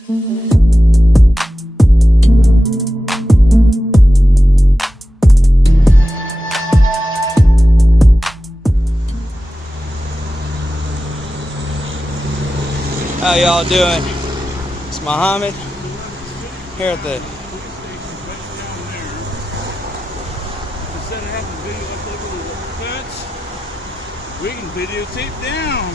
How y'all doing? It's Muhammad here at the instead of having video up over the fence, we can videotape down.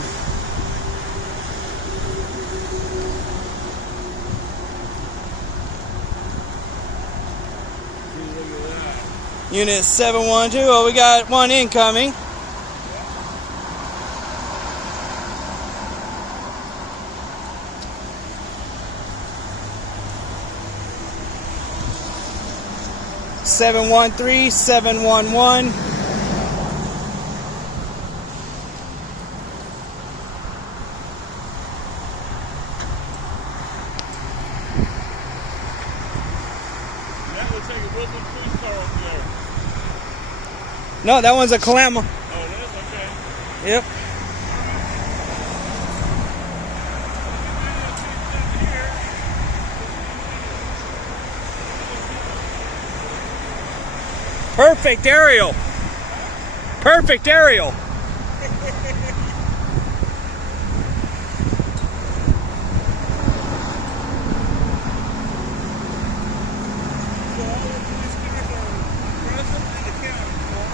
See, look at that. Unit 712. Oh, we got one incoming. Seven 113 711. That looks like a Woodland police car over there. No, that one's a Kalama. Oh, it is? Okay. Yep. Perfect aerial. Perfect aerial. So all the police cars are present and accounted for.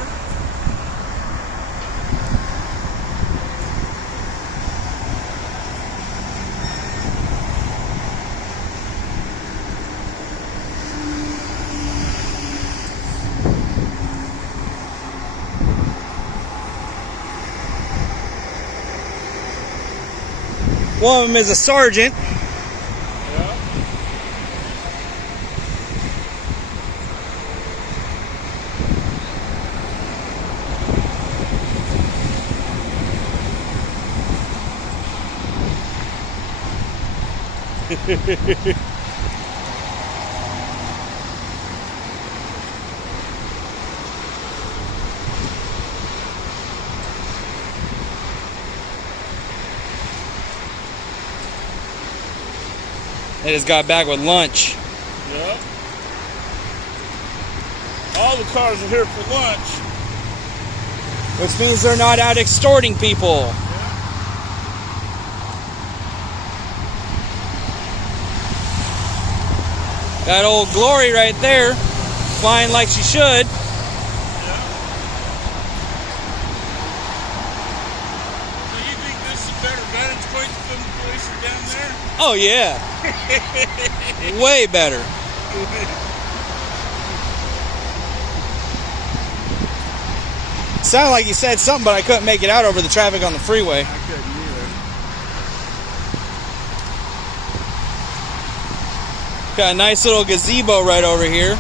One of them is a sergeant. Yeah. They just got back with lunch. Yep. All the cars are here for lunch. Which means they're not out extorting people. Got old Glory right there, flying like she should. Yeah. So you think this is a better vantage point from the police are down there? Oh yeah. Way better. Sounded like you said something, but I couldn't make it out over the traffic on the freeway. I couldn't either. Got a nice little gazebo right over here.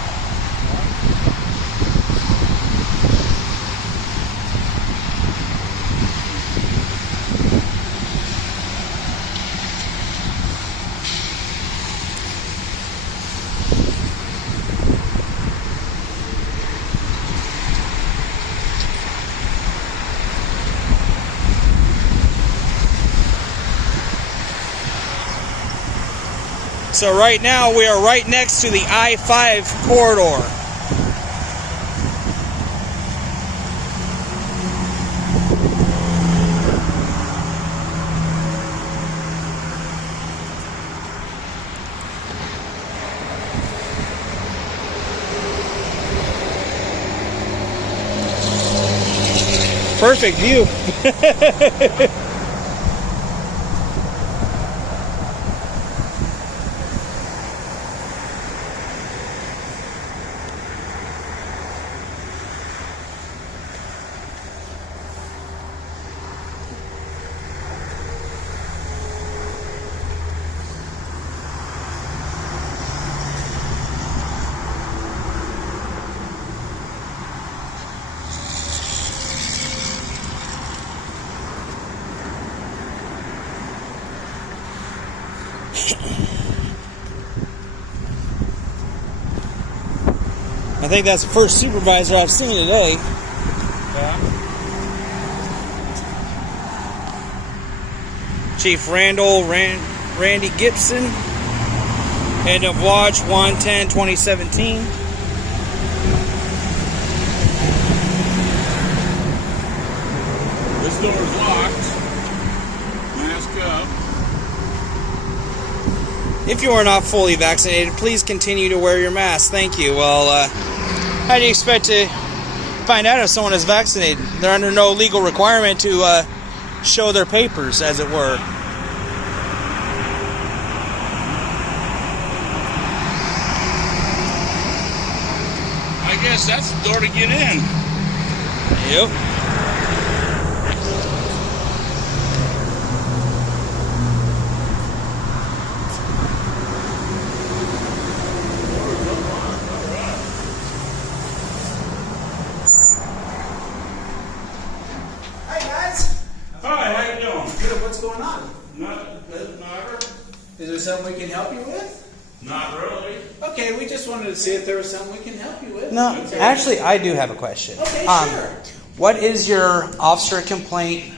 So right now we are right next to the I-5 corridor. Perfect view. I think that's the first supervisor I've seen today. Yeah. Chief Randy Gibson. End of watch 1/10/2017. This door is locked. Mask up. If you are not fully vaccinated, please continue to wear your mask. Thank you. Well, how do you expect to find out if someone is vaccinated? They're under no legal requirement to show their papers, as it were. I guess that's the door to get in. Yep. Hi guys. Hi, how you doing? Good. What's going on? Not doesn't matter. Is there something we can help you with? Not really. Okay, we just wanted to see if there was something we can help you with. No, actually, I do have a question. Okay, sure. What is your officer complaint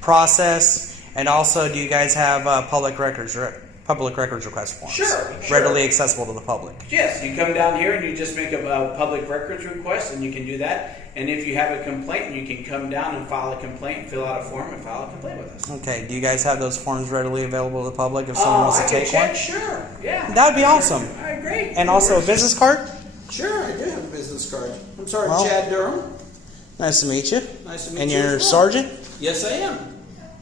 process, and also do you guys have public records request forms? Sure. Readily accessible to the public. Yes, you come down here and you just make a public records request, and you can do that. And if you have a complaint, you can come down and file a complaint, fill out a form, and file a complaint with us. Okay. Do you guys have those forms readily available to the public if someone wants to take one? Sure. Yeah. That would be awesome. All right, great. And also a business card? Sure, I do have a business card. I'm Sergeant Well, Chad Durham. Nice to meet you. Nice to meet And you. you're as well. sergeant? Yes, I am.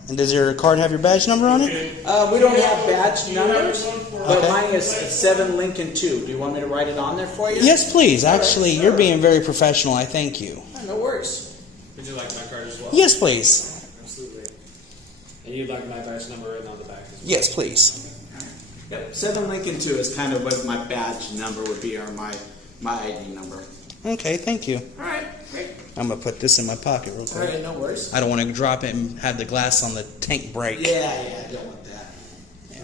And does your card have your badge number on it? We don't have badge numbers, but Okay. mine is 7 Lincoln 2. Do you want me to write it on there for you? Yes, please. Actually, Sure. you're being very professional. I thank you. No worries. Would you like my card as well? Yes, please. Absolutely. And you'd like my badge number written on the back as well? Yes, please. Yep. 7 Lincoln 2 is kind of what my badge number would be, or my ID number. Okay, thank you. All right, great. I'm going to put this in my pocket real All quick. right, no worries. I don't want to drop it and have the glass on the tank break. Yeah, I don't want that.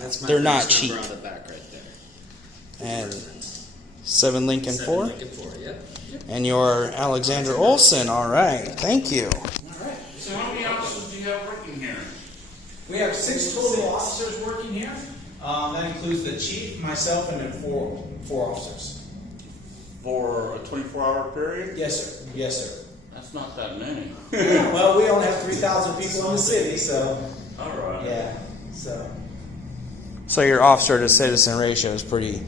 That's my They're not badge cheap. number on the back right there. And 7 Lincoln 7 4. Lincoln 4, yep. And you're Alexander Olson. All right. Thank you. All right. So how many officers do you have working here? We have 6 total officers working here. That includes the chief, myself, and then four officers. For a 24-hour period? Yes, sir. Yes, sir. That's not that many. Well, we only have 3,000 people in the city, so All right. yeah. So So your officer to citizen ratio is pretty.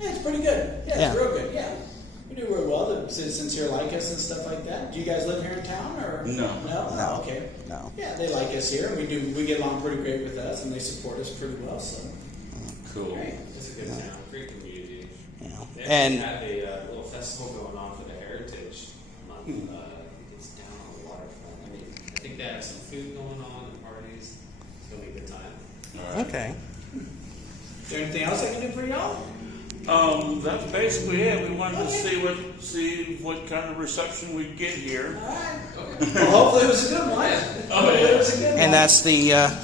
yeah, it's pretty good. Yeah, Yeah. it's real good. Yeah, we do real well. The citizens here like us and stuff like that. Do you guys live here in town or No. No. No. Oh, okay. No. Yeah, they like us here. We get along pretty great with us, and they support us pretty well. So Cool. great. It's a good town, great community. You know. They And actually have a little festival going on for the Heritage Month. I think it's down on the waterfront. I mean, I think they have some food going on and parties. It's going to be a good time. All right. okay. Is there anything else I can do for y'all? That's basically it. We wanted to see what kind of reception we get here. All right. Well, hopefully it was a good one. Hopefully it was a good one. And that's the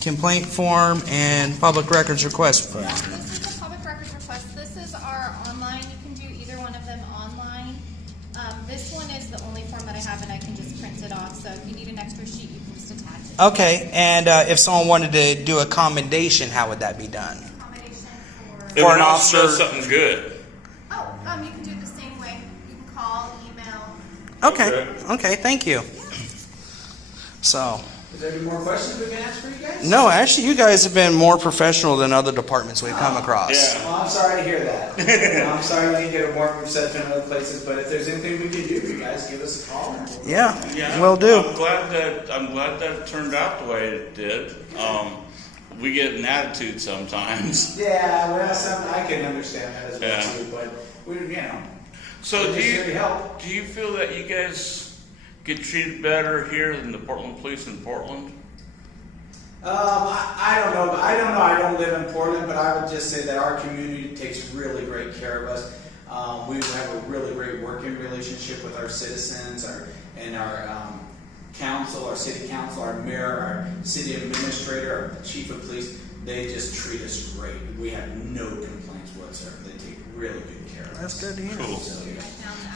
complaint form and public records request form. Yeah, this is a public records request. This is our online. You can do either one of them online. This one is the only form that I have, and I can just print it off. So if you need an extra sheet, you can just attach it. Okay. And if someone wanted to do a commendation, how would that be done? Accommodation If For an officer does officer- something good. you can do it the same way. You can call, email. Okay. Okay. Thank you. So. Is there any more questions we can answer for you guys? No, actually, you guys have been more professional than other departments we've come across. Yeah. Well, I'm sorry to hear that. Well, I'm sorry we didn't get a more reception in other places, but if there's anything we can do for you guys, give us a call. Yeah, Yeah, will do. I'm glad that it turned out the way it did. We get an attitude sometimes. Yeah, well, I can understand that as well Yeah. too, but we, So we're do just here to you help. do you feel that you guys get treated better here than the Portland Police in Portland? I don't know. I don't live in Portland, but I would just say that our community takes really great care of us. We have a really great working relationship with our citizens, our council, our city council, our mayor, our city administrator, our chief of police. They just treat us great. We have no complaints whatsoever. They take really good care of us. That's good to hear. Cool. So, yeah.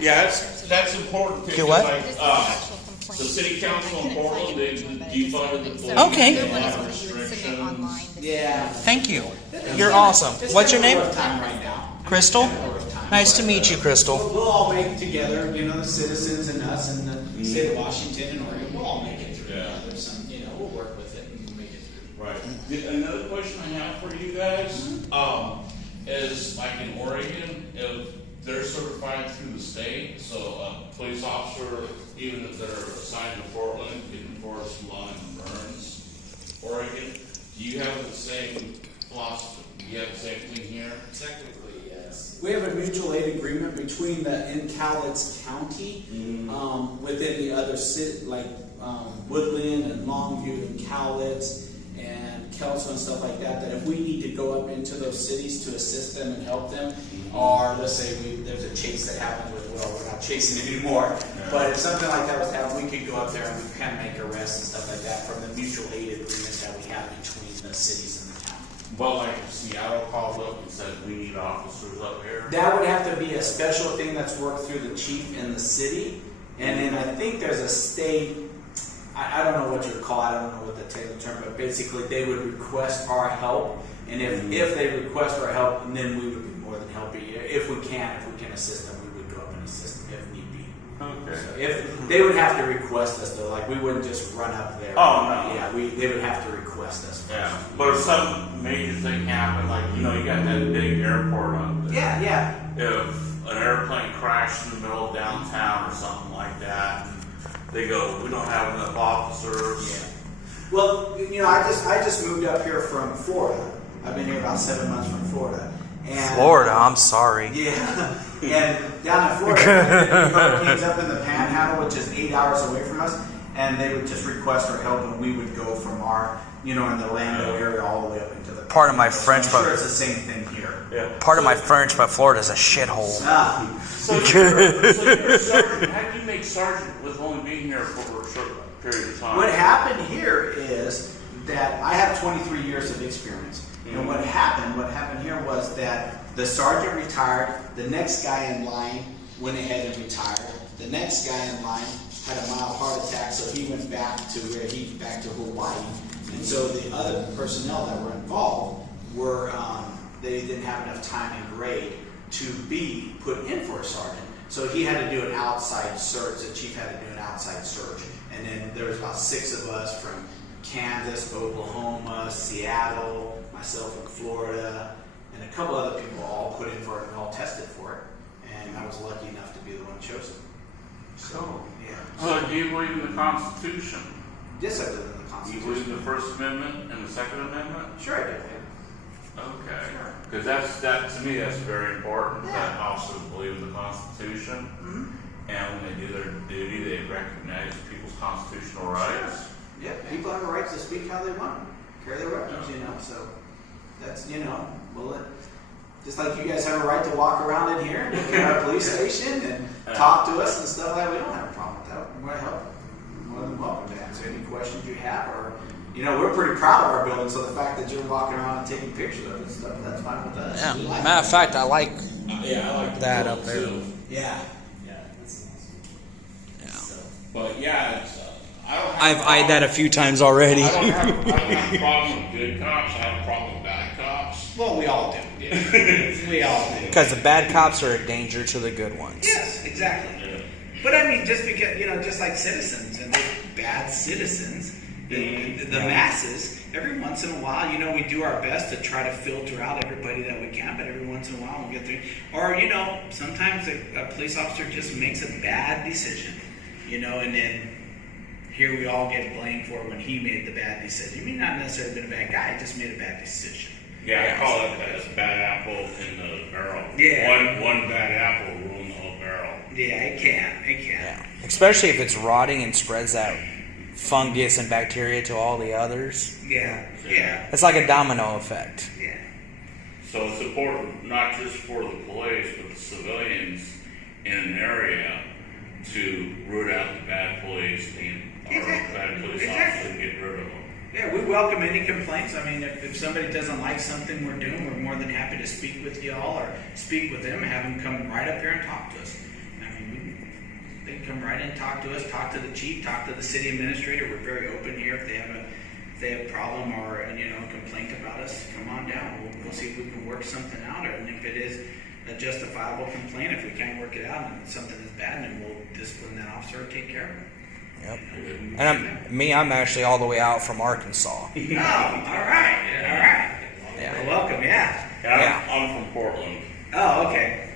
Yeah, that's important. Okay, what? This is the actual complaint. complaint. The city council I in couldn't find Portland, it they originally, but I defunded just the found it. police. Okay. The other one is They when have you would submit restrictions. online. Yeah. Thank you. You're awesome. What's your name? Rough time right now. Crystal? Rough time. Nice to meet you, Crystal. We'll all make it together, you know, the citizens and us and the state of Washington and Oregon, we'll all make it through. Yeah. There's some, you know, we'll work with it and make it through. Right. Another question I have for you guys, is like in Oregon, if they're certified through the state, so a police officer, even if they're assigned to Portland, can enforce law in Burns, Oregon. Do you have the same philosophy? Do you have the same thing here? Technically, yes. We have a mutual aid agreement between in Cowlitz County, within the other city, like Woodland and Longview and Cowlitz and Kelso and stuff like that, that if we need to go up into those cities to assist them and help them, or let's say there's a chase that happens with, well, we're not chasing anymore, but if something like that was to happen, we could go up there and we kind of make arrests and stuff like that from the mutual aid agreement that we have between the cities and the county. Well, like if Seattle called up and said, we need officers up here. That would have to be a special thing that's worked through the chief in the city. And then I think there's a state, I don't know what you would call it, I don't know what the technical term, but basically they would request our help. And if they request our help, then we would be more than happy. If we can assist them, we would go up and assist them if need be. Okay. So if they would have to request us though, like we wouldn't just run up there. Oh, no. Yeah, they would have to request us. Yeah, but if some major thing happened, like, you know, you got that big airport up there. Yeah. If an airplane crashed in the middle of downtown or something like that, they go, we don't have enough officers. Yeah. Well, you know, I just moved up here from Florida. I've been here about 7 months from Florida. And Florida, I'm sorry. Yeah. And down in Florida, hurricanes up in the Panhandle, which is 8 hours away from us, and they would just request our help, and we would go from our, you know, in the Orlando area all the way up into the. Part of my French, I'm sure but it's the same thing here. Yeah. part of my French, but Florida's a shithole. So you're a sergeant. How do you make sergeant with only being here for a short period of time? What happened here is that I have 23 years of experience. And what happened here was that the sergeant retired, the next guy in line went ahead and retired. The next guy in line had a mild heart attack, so he went back to Hawaii. And so the other personnel that were involved were, they didn't have enough time and grade to be put in for a sergeant. So he had to do an outside search, the chief had to do an outside search. And then there was about 6 of us from Kansas, Oklahoma, Seattle, myself from Florida, and a couple other people all put in for it and all tested for it. And I was lucky enough to be the one chosen. So, yeah. So do you believe in the Constitution? Yes, I believe in the Do you Constitution. believe in the First Amendment and the Second Amendment? Sure I do. Okay. Sure. Because that to me, that's very important. Yeah. That officers believe in the Constitution. And when they do their duty, they recognize people's constitutional rights. Yeah, people have a right to speak how they want, carry their weapons, you know, so that's, you know, just like you guys have a right to walk around in here and look at our police station and talk to us and stuff like that. We don't have a problem with that. We want to help. More than welcome to answer any questions you have, or, you know, we're pretty proud of our building, so the fact that you're walking around and taking pictures of it and stuff, that's fine with us. Yeah. We like Matter of it. fact, I like Yeah, I like the that build up there. too. Yeah. Yeah, that's awesome. Yeah. So, But yeah, it's, I don't have I've a eyed problem- that a few times already. I don't have a problem with good cops. I have a problem with bad cops. Well, we all do. Yeah. We all do. Because the bad cops are a danger to the good ones. Yes, exactly. But I mean, just because, you know, just like citizens, and there's bad citizens, the masses, every once in a while, you know, we do our best to try to filter out everybody that we can, but every once in a while we'll get through. Or, you know, sometimes a police officer just makes a bad decision, you know, and then here we all get blamed for when he made the bad decision. He may not necessarily been a bad guy, he just made a bad decision. Yeah, I call it as bad apple in the barrel. Yeah. One bad apple will ruin the whole barrel. Yeah, it can. Yeah. Especially if it's rotting and spreads that fungus and bacteria to all the others. Yeah. It's like a domino effect. Yeah. So it's important not just for the police, but the civilians in an area to root out the bad police or bad police officers and get rid of them. Yeah, we welcome any complaints. I mean, if somebody doesn't like something we're doing, we're more than happy to speak with y'all or speak with them, have them come right up here and talk to us. I mean, They can come right in, talk to us, talk to the chief, talk to the city administrator. We're very open here. If they have a problem or a complaint about us, come on down. We'll see if we can work something out. And if it is a justifiable complaint, if we can't work it out and something is bad, then we'll discipline that officer or take care of it. Yep. And I'm actually all the way out from Arkansas. Oh, all right. Yeah. Well, welcome, yeah. I'm from Portland. Oh, okay.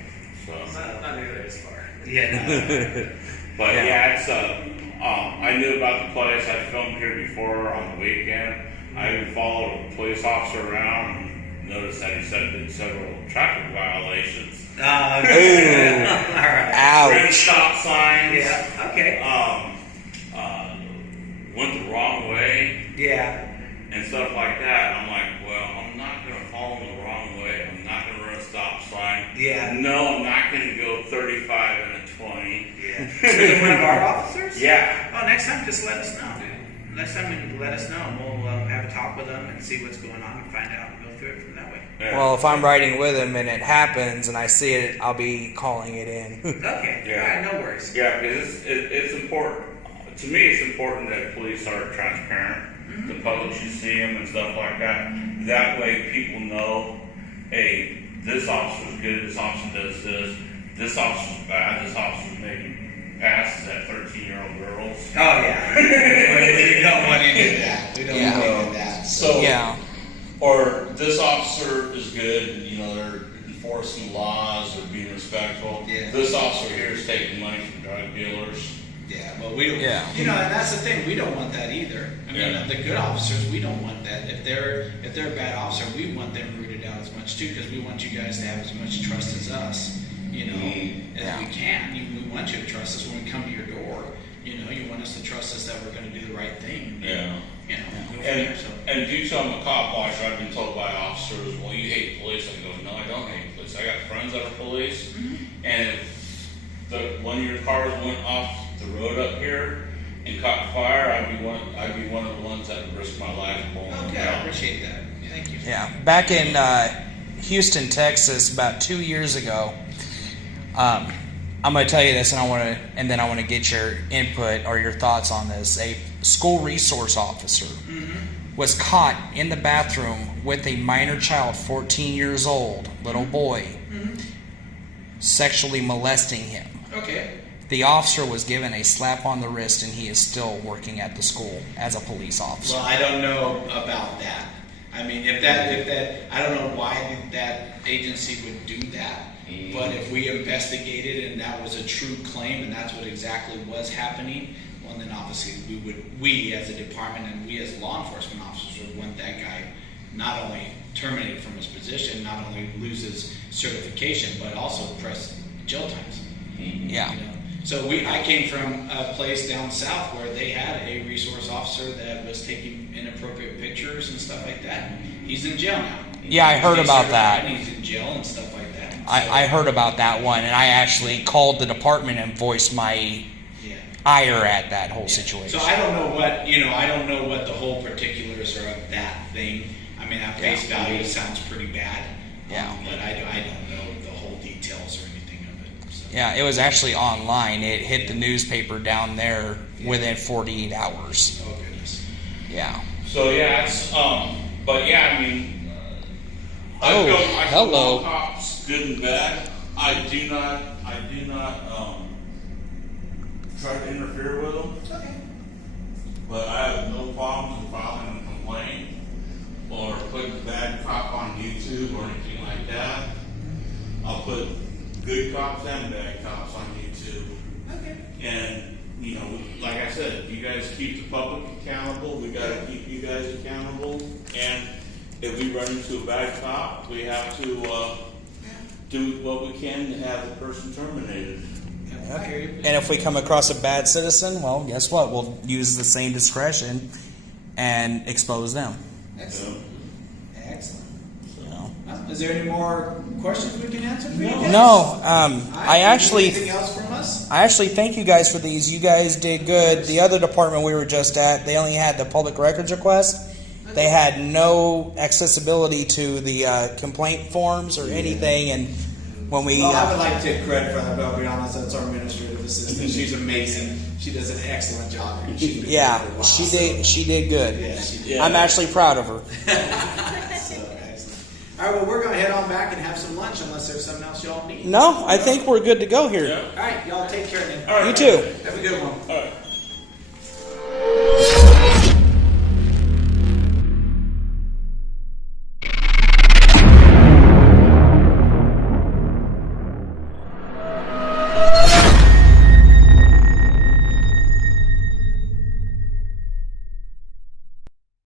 So. Not nearly as far. Yeah. But it's I knew about the place. I filmed here before on the weekend. I even followed a police officer around and noticed that he said did several traffic violations. All right. Ouch. Ran stop signs. Yeah. Okay. Went the wrong way. Yeah. And stuff like that. I'm like, well, I'm not going to follow the wrong way. I'm not going to run a stop sign. Yeah. No, I'm not going to go 35 and a 20. Yeah. Is one of our officers? Yeah. Oh, next time, just let us know. Next time, let us know, and we'll have a talk with them and see what's going on and find out and go through it from that way. Yeah. Well, if I'm riding with him and it happens and I see it, I'll be calling it in. Okay. Yeah. All right, no worries. Yeah, because it's important. To me, it's important that police are transparent. Mm-hmm. The public should see them and stuff like that. That way, people know, hey, this officer's good, this officer does this officer's bad, this officer's making passes at 13-year-old girls. Oh, yeah. We don't want any of that. We don't want any of that. So, Yeah. or this officer is good, they're enforcing laws or being respectful. Yeah. This officer here is taking money from drug dealers. Yeah, well, we don't. Yeah. And that's the thing. We don't want that either. I mean, Yeah. the good officers, we don't want that. If they're a bad officer, we want them rooted out as much too, because we want you guys to have as much trust as us, as Yeah. we can. We want you to trust us when we come to your door. You want us to trust us that we're going to do the right thing. Yeah. And, And do tell them a cop watcher, I've been told by officers, well, you hate police. I go, no, I don't hate police. I got friends that are police. And if one of your cars went off the road up here and caught fire, I'd be one of the ones that would risk my life pulling them okay, I out. appreciate that. Thank you. Yeah. Back in Houston, Texas, about 2 years ago, I'm going to tell you this, and then I want to get your input or your thoughts on this. A school resource officer was caught in the bathroom with a minor child, 14 years old, little boy, sexually molesting him. Okay. The officer was given a slap on the wrist, and he is still working at the school as a police officer. Well, I don't know about that. I mean, if that, I don't know why that agency would do that. But if we investigated and that was a true claim and that's what exactly was happening, well, then obviously we as a department and we as law enforcement officers would want that guy not only terminated from his position, not only lose his certification, but also press jail times. Yeah. So I came from a place down south where they had a resource officer that was taking inappropriate pictures and stuff like that. He's in jail now. Yeah, I heard He's about certified that. and he's in jail and stuff like that. I heard about that one, and I actually called the department and voiced my ire at that whole situation. So I don't know what I don't know what the whole particulars are of that thing. I mean, at face value, it sounds pretty bad. Yeah. But I don't know the whole details or anything of it. So. Yeah, it was actually online. It hit the newspaper down there within 48 hours. Oh goodness. Yeah. So it's but yeah, I mean, I feel hello. all cops good and bad. I do not try to interfere with them. Okay. But I have no problems in filing a complaint or putting a bad cop on YouTube or anything like that. I'll put good cops and bad cops on YouTube. Okay. And, like I said, you guys keep the public accountable. We got to keep you guys accountable. And if we run into a bad cop, we have to do what we can to have the person terminated. I hear you. And if we come across a bad citizen, well, guess what? We'll use the same discretion and expose them. Excellent. Excellent. So. Is there any more questions we can answer for you guys? No, Anything else from us? I actually thank you guys for these. You guys did good. The other department we were just at, they only had the public records request. They had no accessibility to the complaint forms or anything, and when we Well, I would like to take credit for that, but I'll be honest, that's our administrative assistant. She's amazing. She does an excellent job. And she's been Yeah, here for a while, she so- did. She did good. Yeah, she did. I'm actually proud of her. So, excellent. All right, well, we're going to head on back and have some lunch unless there's something else y'all need. No, I think we're good to go here. Yeah. All right, y'all take care then. All right. You too. Have a good one. All right.